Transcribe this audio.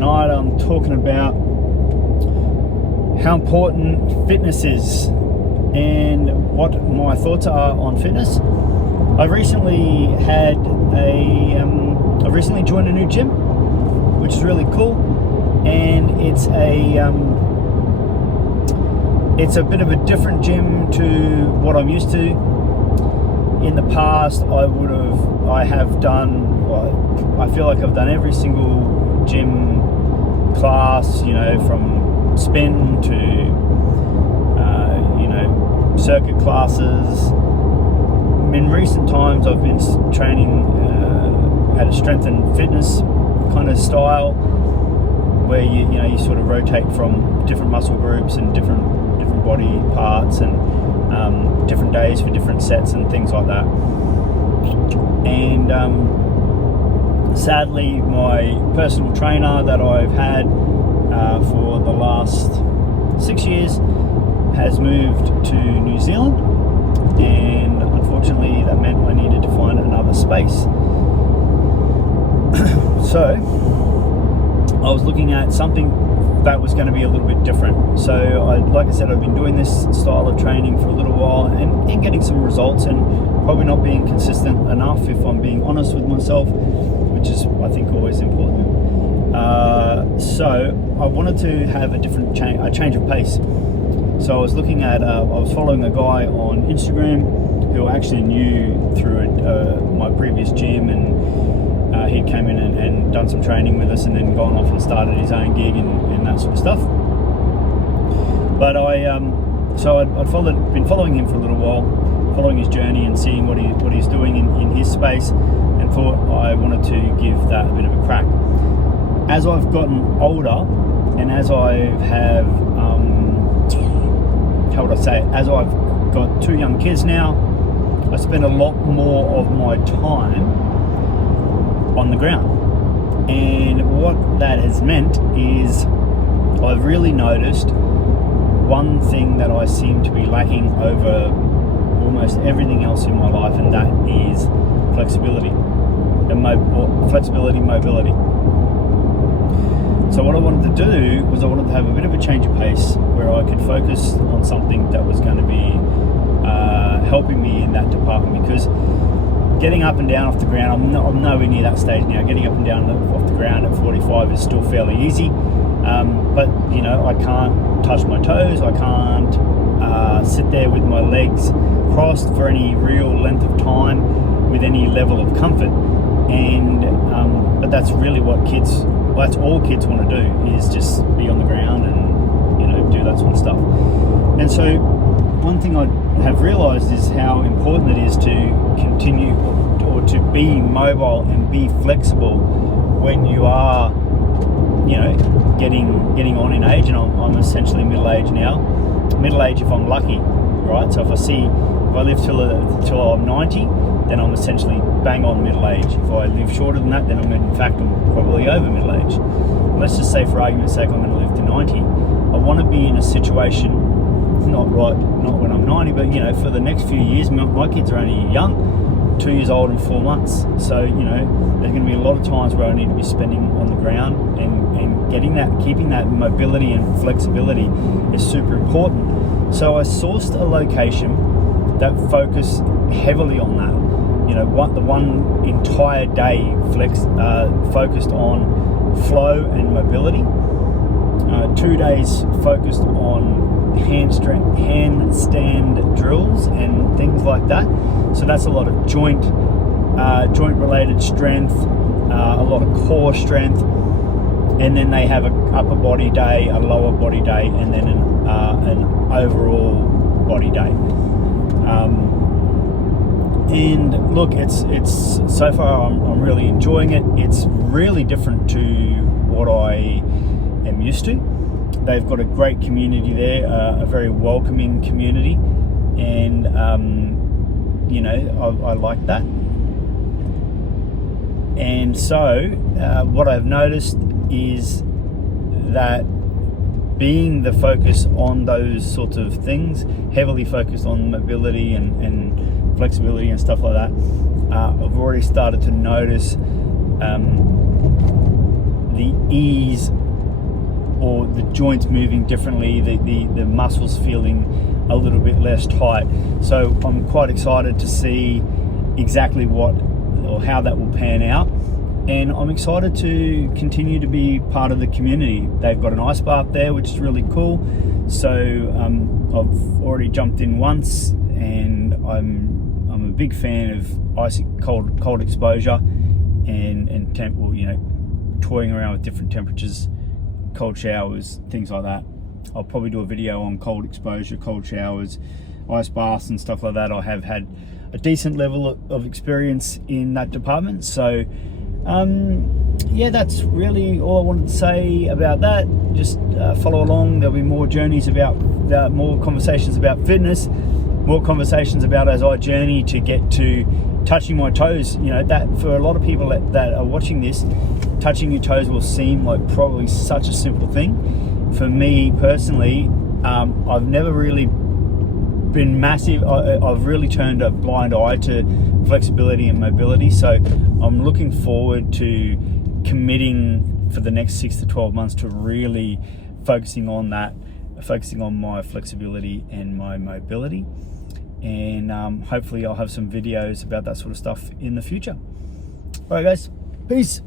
tonight I'm talking about how important fitness is and what my thoughts are on fitness. I've recently joined a new gym, which is really cool, and it's a bit of a different gym to what I'm used to. In the past, I feel like I've done every single gym class, from spin to circuit classes. In recent times, I've been training at a strength and fitness kind of style, where you sort of rotate from different muscle groups and different body parts, and different days for different sets and things like that. And sadly, my personal trainer that I've had for the last 6 years has moved to New Zealand, and unfortunately that meant I needed to find another space. So I was looking at something that was going to be a little bit different. So like I said, I've been doing this style of training for a little while and getting some results, and probably not being consistent enough, if I'm being honest with myself, which is, I think, always important. So I wanted to have a change of pace. So I was looking at, I was following a guy on Instagram who I actually knew through my previous gym, and he came in and done some training with us, and then gone off and started his own gig and that sort of stuff. But I'd been following him for a little while, following his journey and seeing what he's doing in his space, and thought I wanted to give that a bit of a crack. As I've gotten older, and as as I've got 2 young kids now, I spend a lot more of my time on the ground. And what that has meant is I've really noticed one thing that I seem to be lacking over almost everything else in my life, and that is flexibility and mobility. So what I wanted to do was I wanted to have a bit of a change of pace, where I could focus on something that was going to be helping me in that department, because getting up and down off the ground, I'm nowhere near that stage now. Getting up and down off the ground at 45 is still fairly easy, but I can't touch my toes. I can't sit there with my legs crossed for any real length of time with any level of comfort. And but that's really that's all kids want to do, is just be on the ground and do that sort of stuff. And so one thing I have realized is how important it is to continue or to be mobile and be flexible when you are getting on in age. And I'm essentially middle-aged now. Middle-aged if I'm lucky, right? So if I live till I'm 90, then I'm essentially bang on middle-age. If I live shorter than that, then I'm probably over middle-age. Let's just say, for argument's sake, I'm going to live to 90. I want to be in a situation, not when I'm 90, but for the next few years. My kids are only young, 2 years old and 4 months. So there's going to be a lot of times where I need to be spending on the ground, and keeping that mobility and flexibility is super important. So I sourced a location that focused heavily on that. The one entire day focused on flow and mobility. 2 days focused on handstand drills and things like that. So that's a lot of joint related strength, a lot of core strength, and then they have an upper body day, a lower body day, and then an overall body day. And look, it's so far I'm really enjoying it. It's really different to what I am used to. They've got a great community there, a very welcoming community, and I like that. And so what I've noticed is that being the focus on those sorts of things, heavily focused on mobility and flexibility and stuff like that, I've already started to notice the ease or the joints moving differently, the muscles feeling a little bit less tight. So I'm quite excited to see exactly what or how that will pan out, and I'm excited to continue to be part of the community. They've got an ice bath there, which is really cool. So I've already jumped in once, and I'm a big fan of icy cold exposure and temp, well, you know, toying around with different temperatures, cold showers, things like that. I'll probably do a video on cold exposure, cold showers, ice baths and stuff like that. I have had a decent level of experience in that department. So yeah, that's really all I wanted to say about that. Just follow along. There'll be more journeys about more conversations about fitness, more conversations about as I journey to get to touching my toes. You know, that for a lot of people that are watching this, touching your toes will seem like probably such a simple thing. For me personally, I've never really been massive. I've really turned a blind eye to flexibility and mobility. So I'm looking forward to committing for the next 6 to 12 months to really focusing on that, focusing on my flexibility and my mobility. And hopefully I'll have some videos about that sort of stuff in the future. All right, guys, peace.